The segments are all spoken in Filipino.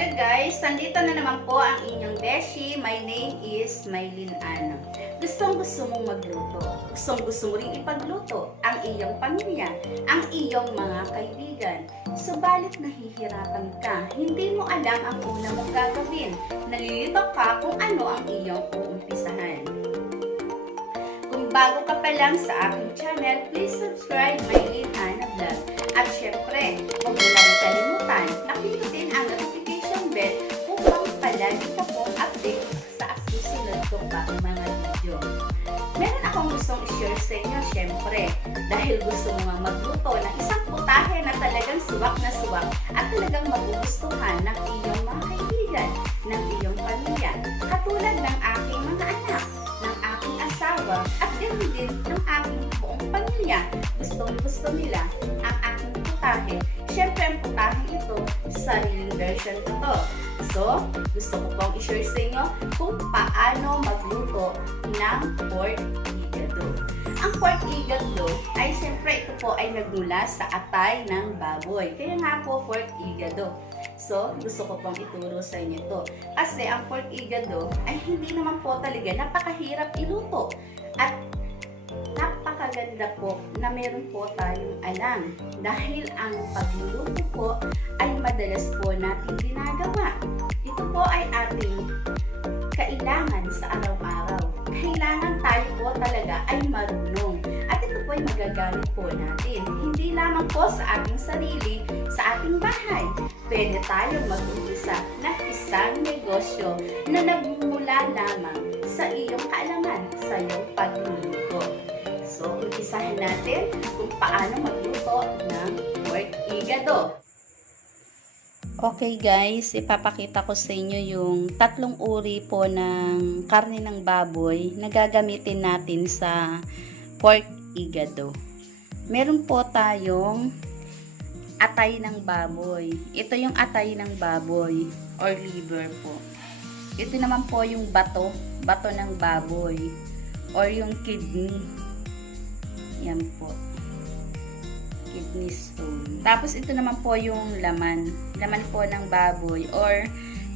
Hello guys, nandito na naman po ang inyong beshi. My name is Maylin Ana. Gustong-gusto mong magluto. Gustong-gusto mo rin ipagluto ang iyong pamilya, ang iyong mga kaibigan. Subalit nahihirapan ka, hindi mo alam ang una mong gagawin. Nalilito ka kung ano ang iyong uumpisahan. Kung bago ka pa lang sa aking channel, please subscribe Maylin Ana Vlog. At syempre, huwag mo lang kalimutan na pindutin ang notification bell upang palagi ka pong update sa susunod kong mga video. Meron akong gustong i-share sa inyo, syempre, dahil gusto mo nga magluto ng isang putahe na talagang suwak na suwak at talagang magugustuhan ng iyong mga kaibigan, ng iyong pamilya, katulad ng aking mga anak, ng aking asawa, at ganoon din ng aking buong pamilya. Gustong-gusto nila ang aking putahe. Syempre, ang putaheng ito, sariling version ko to. So, gusto ko pong i-share sa inyo kung paano magluto ng pork igado. Ang pork igado ay syempre ito po ay nagmula sa atay ng baboy. Kaya nga po pork igado. So, gusto ko pong ituro sa inyo ito. Kasi ang pork igado ay hindi naman po talaga napakahirap iluto. At napakaganda po na meron po tayong alam. Dahil ang pagluluto po ay madalas po natin ginagawa. Ito po ay ating kailangan sa araw-araw. Kailangan tayo po talaga ay marunong. At ito po ay magagamit po natin. Hindi lamang po sa ating sarili, sa ating bahay. Pwede tayong mag-umpisa ng isang negosyo na nagmumula lamang sa iyong kaalaman, sa iyong pagluluto. So, umpisahan natin kung paano magluto ng pork igado. Okay guys, ipapakita ko sa inyo yung tatlong uri po ng karne ng baboy na gagamitin natin sa pork igado. Meron po tayong atay ng baboy. Ito yung atay ng baboy or liver po. Ito naman po yung bato ng baboy or yung kidney. Yan po. Kidney stone. Tapos ito naman po yung laman po ng baboy or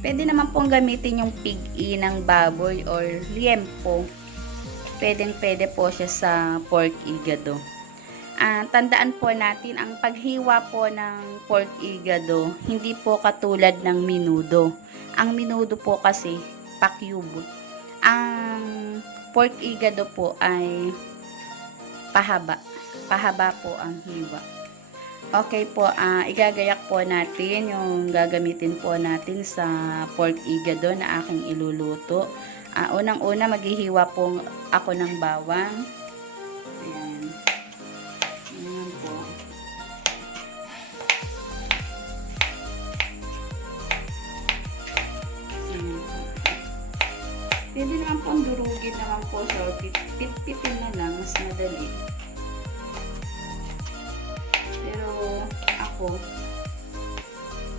pwede naman pong gamitin yung pig-i ng baboy or liempo. Pwede po siya sa pork igado. Tandaan po natin ang paghiwa po ng pork igado hindi po katulad ng menudo. Ang menudo po kasi pa-cube. Ang pork igado po ay pahaba po ang hiwa. Okay po, igagayak po natin yung gagamitin po natin sa pork igado na aking iluluto. Unang-una maghihiwa po ako ng bawang. Ayan. Ayan po. Ayan po. Pwede naman po durugin naman po siya. Pit-pitin na lang, mas madali. Pero ako,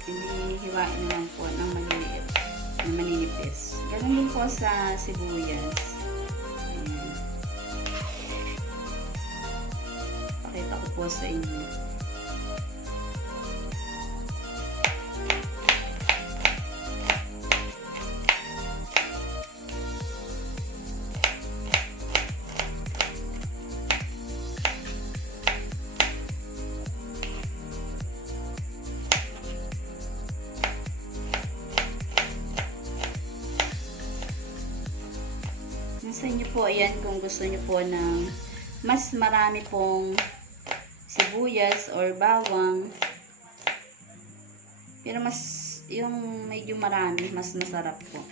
hinihiwain naman po ng maliliit, ng maninipis. Ganun din po sa sibuyas. Ayan. Pakita ko po sa inyo. Sa inyo po, ayan, kung gusto nyo po ng mas marami pong sibuyas or bawang. Pero mas, yung medyo marami, mas masarap po.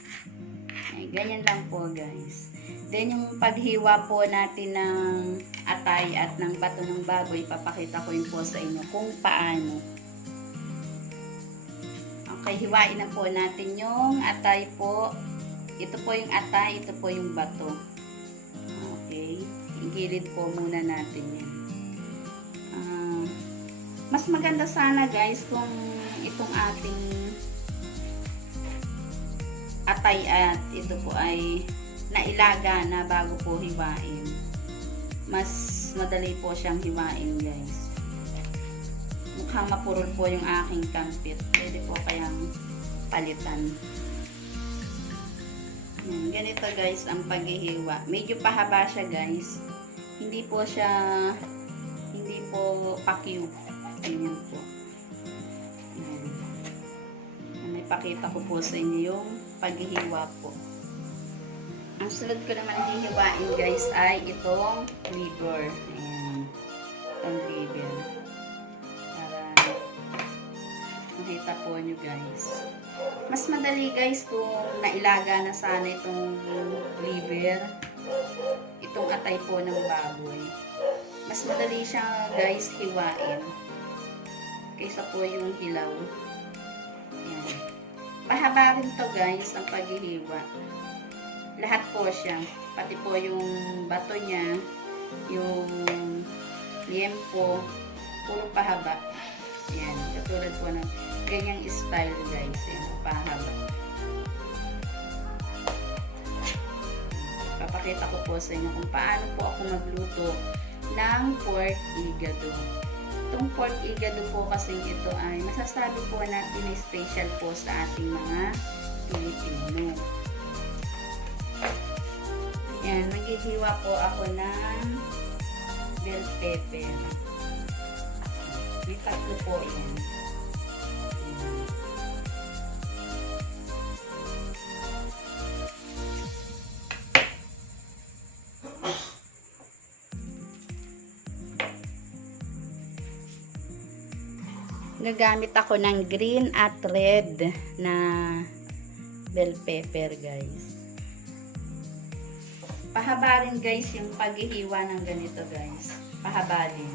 Ay, ganyan lang po guys. Then yung paghiwa po natin ng atay at ng bato ng baboy, papakita ko yun po sa inyo kung paano. Okay, hiwain na po natin yung atay po. Ito po yung atay, ito po yung bato. Okay. Igilid po muna natin yan. Mas maganda sana guys kung itong ating atay at ito po ay nailaga na bago po hiwain. Mas madali po siyang hiwain guys. Mukhang mapurol po yung aking kampit. Pwede po kayang palitan. Yan, ganito guys ang paghihiwa. Medyo pahaba siya guys. Hindi po pa-cube. Ganyan po. Yan. May pakita ko po sa inyo yung paghihiwa po. Ang sunod ko naman hihiwain guys ay itong liver. Ayan. Itong liver. Para makita po nyo guys. Mas madali guys kung nailaga na sana itong liver. Itong atay po ng baboy. Mas madali siya guys hiwain. Kaysa po yung hilaw. Ayan. Pahaba rin to guys ang paghihiwa. Lahat po siya. Pati po yung bato niya, yung liempo, puro pahaba. Ayan. Katulad po ng ganyang style guys. Ayan, pahaba. Papakita ko po sa inyo kung paano po ako magluto ng pork igado. Itong pork igado po kasi ito ay masasabi po natin na special po sa ating mga Pilipino. Yan, maghihiwa po ako ng bell pepper. May tatlo po yan. Gagamit ako ng green at red na bell pepper guys. Pahaba rin guys yung paghihiwa ng ganito guys. Pahaba din.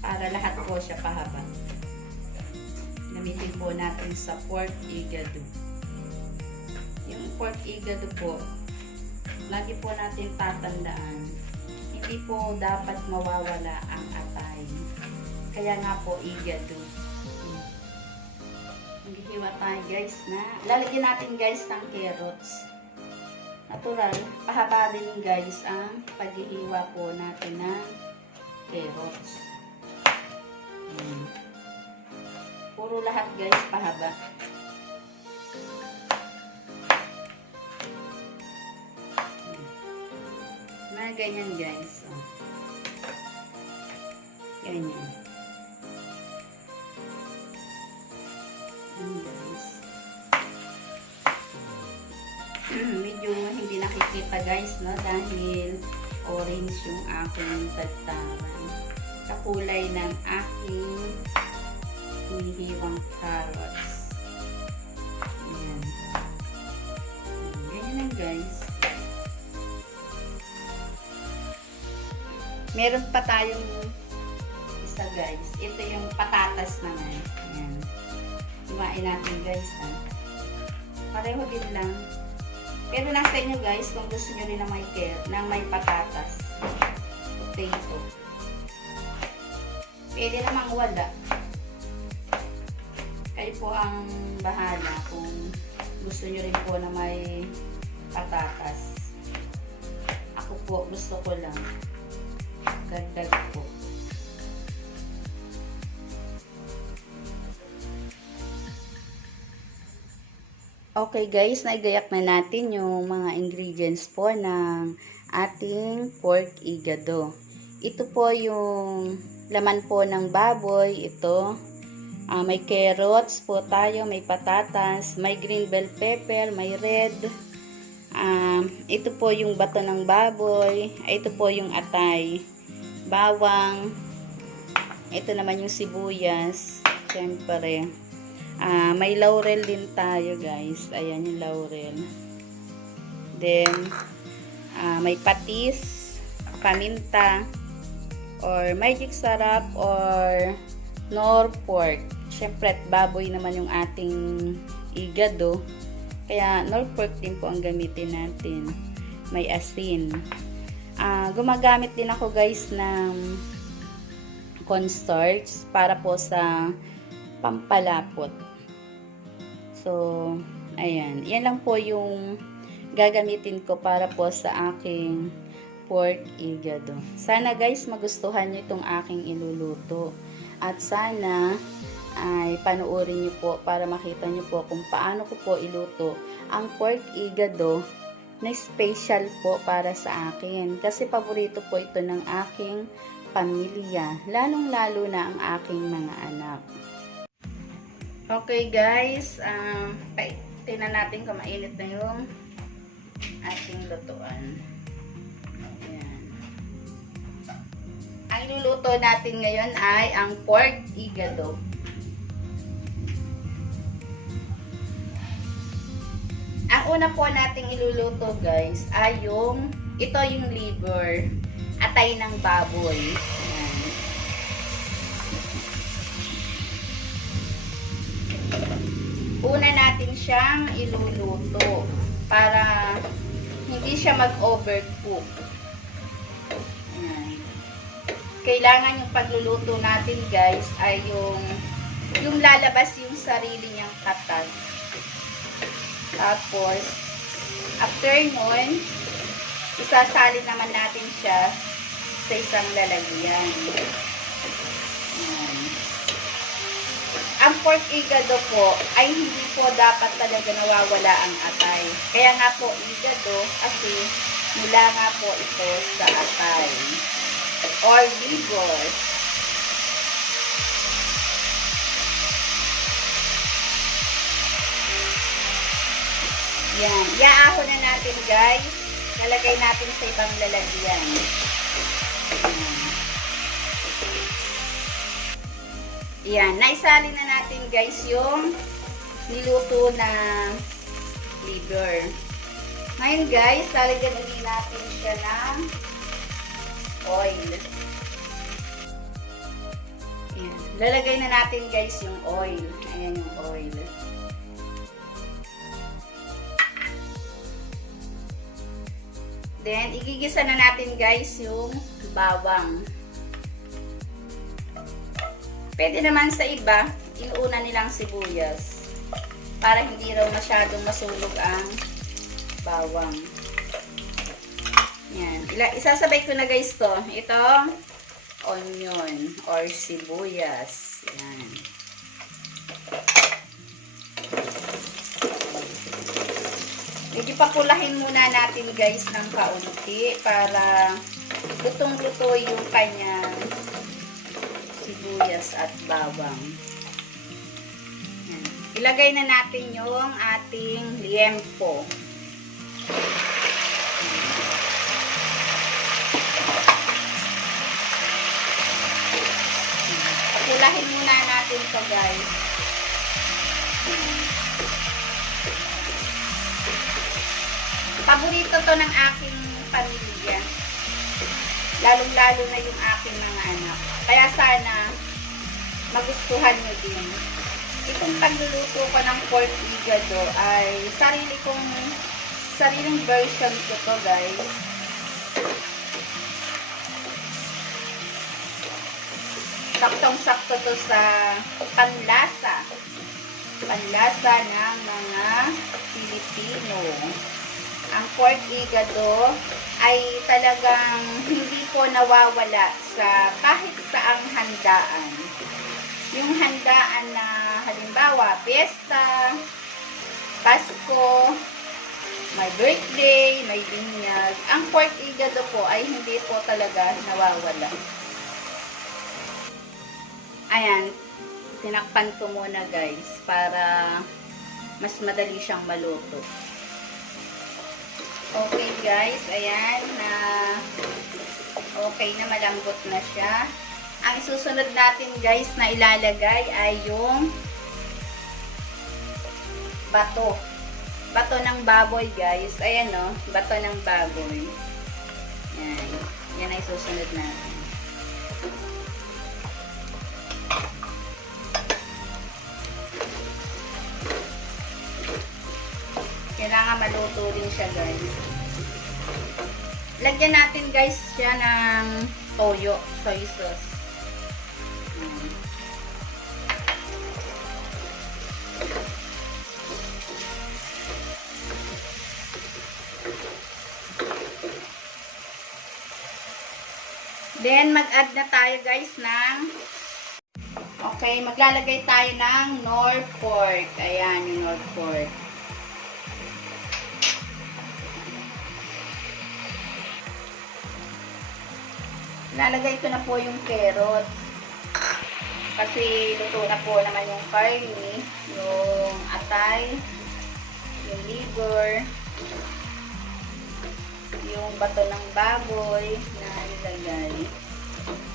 Para lahat po siya pahaba. Gamitin po natin sa pork igado. Yung pork igado po, lagi po natin tatandaan, hindi po dapat mawawala ang atay. Kaya nga po igado. Maghihiwa tayo guys na. Lalagyan natin guys ng carrots. Natural, pahaba din guys ang paghihiwa po natin ng carrots. Puro lahat guys pahaba. Mga ganyan guys. Ganyan. Guys. Medyo hindi nakikita guys, no? Dahil orange yung aking tagtaran. Kakulay ng aking hinihiwang carrots. Ayan. Ganyan lang guys. Meron pa tayong isa guys. Ito yung patatas naman. Ayan. Hiwain natin guys. Ha? Pareho din lang. Pero nasa inyo guys kung gusto nyo rin na may patatas. Potato. Pwede namang wala. Kayo po ang bahala kung gusto nyo rin po na may patatas. Ako po gusto ko lang. Dagdag po. Okay guys, naigayak na natin yung mga ingredients po ng ating pork igado. Ito po yung laman po ng baboy. Ito, may carrots po tayo, may patatas, may green bell pepper, may red. Ito po yung bato ng baboy. Ito po yung atay, bawang. Ito naman yung sibuyas. Siyempre. May laurel din tayo guys. Ayan yung laurel. Then, may patis, paminta, or magic sarap, or nor pork. Siyempre, baboy naman yung ating igado. Kaya, nor pork din po ang gamitin natin. May asin. Gumagamit din ako guys ng cornstarch para po sa pampalapot. So, ayan. Yan lang po yung gagamitin ko para po sa aking pork igado. Sana guys magustuhan nyo itong aking iluluto. At sana ay panoorin niyo po para makita niyo po kung paano ko po iluto ang pork igado na special po para sa akin. Kasi paborito po ito ng aking pamilya, lalong-lalo na ang aking mga anak. Okay guys, tingnan natin kung mainit na yung ating lutuan. Ayan. Ang iluluto natin ngayon ay ang pork igado. Ang una po nating iluluto guys ay ito yung liver, atay ng baboy. Ayan. Una natin siyang iluluto para hindi siya mag-overcook. Ayan. Kailangan yung pagluluto natin guys ay yung lalabas yung sarili niyang katas. Tapos, after nun, isasalin naman natin siya sa isang lalagyan. Ayan. Ang pork igado po ay hindi po dapat talaga nawawala ang atay. Kaya nga po igado kasi mula nga po ito sa atay or liver. Yan. Iaahon na natin guys. Lalagay natin sa ibang lalagyan. Yan. Naisalin na natin guys yung niluto na liver. Ngayon guys, lalagyan ulit natin siya ng oil. Yan. Lalagay na natin guys yung oil. Ayan yung oil. Then, igigisa na natin guys yung bawang. Pwede naman sa iba, inuuna nilang sibuyas. Para hindi raw masyadong masunog ang bawang. Yan. Isasabay ko na guys to. Ito, onion or sibuyas. Yan. Medyo pakulahin muna natin guys ng kaunti para lutong-luto yung kanyang sibuyas at bawang. Yan. Ilagay na natin yung ating liempo. Pakulahin muna natin ito guys. Paborito to ng aking pamilya. Lalong-lalo na yung aking mga anak. Kaya sana magustuhan nyo din. Itong pagluluto ko ng pork igado ay sariling version ko to guys. Saktong-sakto to sa panlasa ng mga Pilipino. Ang pork igado ay talagang hindi po nawawala sa kahit saang handaan. Yung handaan na halimbawa, piyesta, Pasko, may birthday, may binyag. Ang pork igado po ay hindi po talaga nawawala. Ayan, tinakpan ko muna guys para mas madali siyang maluto. Okay guys, ayan na okay na, malambot na siya. Ang isusunod natin guys na ilalagay ay yung bato. Bato ng baboy guys. Ayan o, bato ng baboy. Yan. Yan ay susunod natin. Kailangan maluto rin siya guys. Lagyan natin guys siya ng toyo, soy sauce. Then mag-add na tayo guys ng Okay, maglalagay tayo ng Knorr pork. Ayan, yung Knorr pork. Lalagay ko na po yung carrot. Kasi luto na po naman yung karne, yung atay, yung liver, yung bato ng baboy na nilagay.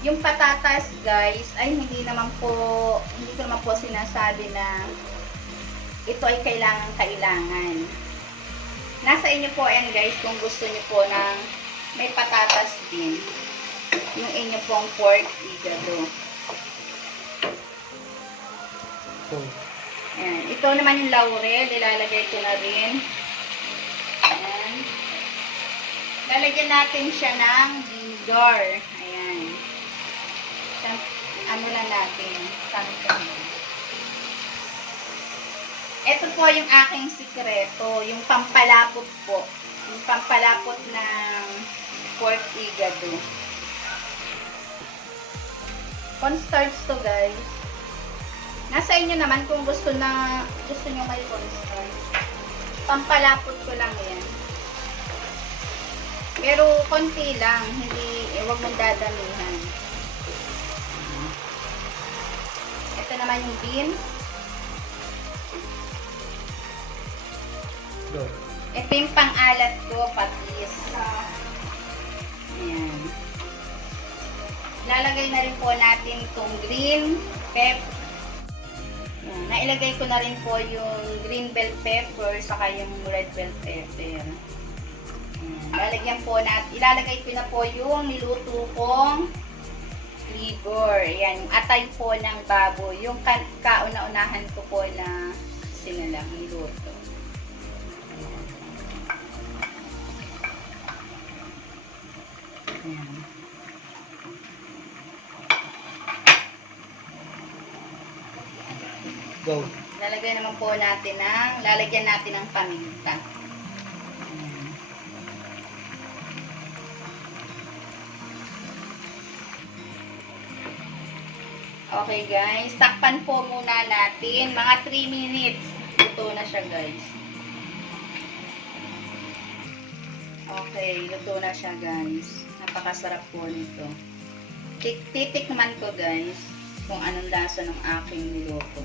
Yung patatas, guys, ay hindi ko naman po sinasabi na ito ay kailangan. Nasa inyo po yan, guys, kung gusto niyo po ng may patatas din. Yung inyo pong pork igado. Ayan. Ito naman yung laurel. Ilalagay ko na rin. Ayan. Lalagyan natin siya ng vinegar. Ayan. Ano lang natin. Ito po yung aking sikreto. Yung pampalapot po. Yung pampalapot ng pork igado. Cornstarch to, guys. Nasa inyo naman kung gusto nyo may cornstarch. Pampalapot ko lang yan. Pero konti lang, huwag mong dadamihan. Ito naman yung beans. Ito yung pang-alat ko, patis. Ayan. Lalagay na rin po natin itong green pepper. Nailagay ko na rin po yung green bell pepper saka yung red bell pepper. Ilalagay ko na po yung niluto kong liver. Ayan, yung atay po ng baboy. Yung kauna-unahan ko po na sinalang niluto. Ayan. Go. Lalagyan natin ng paminta. Okay, guys, takpan po muna natin mga 3 minutes. Luto na siya, guys. Okay, luto na siya, guys. Napakasarap po nito. Titikman ko, guys, kung anong lasa ng aking niluto.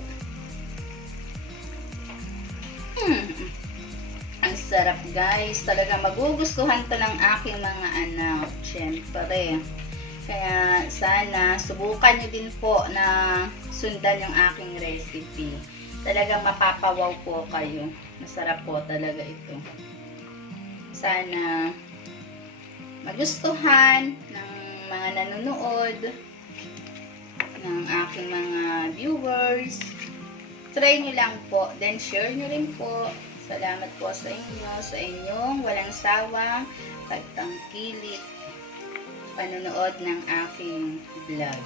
Ang sarap, guys. Talaga magugustuhan to ng aking mga anak. Siyempre. Kaya sana subukan nyo din po na sundan yung aking recipe. Talagang mapapawaw po kayo. Masarap po talaga ito. Sana magustuhan ng mga nanonood, ng aking mga viewers. Try nyo lang po. Then share nyo rin po. Salamat po sa inyo, sa inyong walang sawang pagtangkilik panonood ng aking vlog.